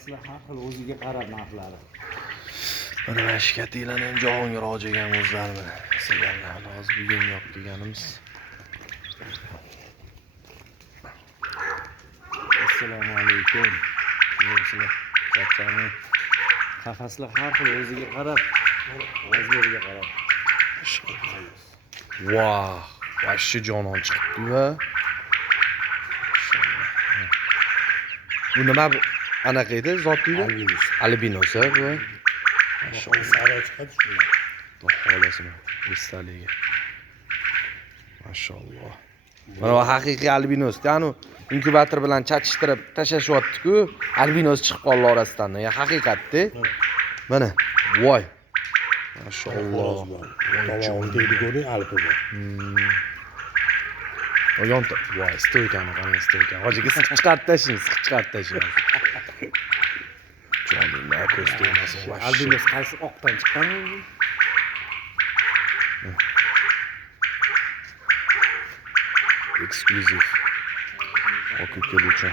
Qafaslar har xil o'ziga qarab narxlari. Mana mashkatilar ham Jahongir hojigan o'zlari bilan sigirlar. Hozir bugun yo'q kelganimiz. Assalomu alaykum. Sizlar qachon qafaslar har xil o'ziga qarab, o'zlariga qarab. Vah, vashshi jonon chiqibdi-ku. Bu nima anaqa edi zotiga? Albinos bu. Mashallah. Sara chiqadi shundan. Xudo xolasini esdaliga. Mashallah. Mana bu haqiqiy albinos. Ya'ni inkubator bilan chachishtirib tashlashyapti-ku, albinos chiqib qoldi orasidan. Ya haqiqatda. Mana, voy. Mashallah. Tomog'i tegdi alpi bor. Oyonta, voy, stoykani qarang, stoyka. Hojiga siq chiqarib tashing, siq chiqarib tashing. Jonimga ko'z tegmasin. Albinos qaysi oqdan chiqqan? Eksklyuziv. Oqib keluvchi.